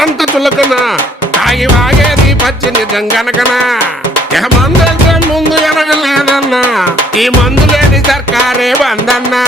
తారంత చులకనా తాగి వాగేది పచ్చి నిజం గనకనా ఇక మందులతో ముందు ఎనగలేదన్నా ఈ మందు లేని సర్కారే బందన్నా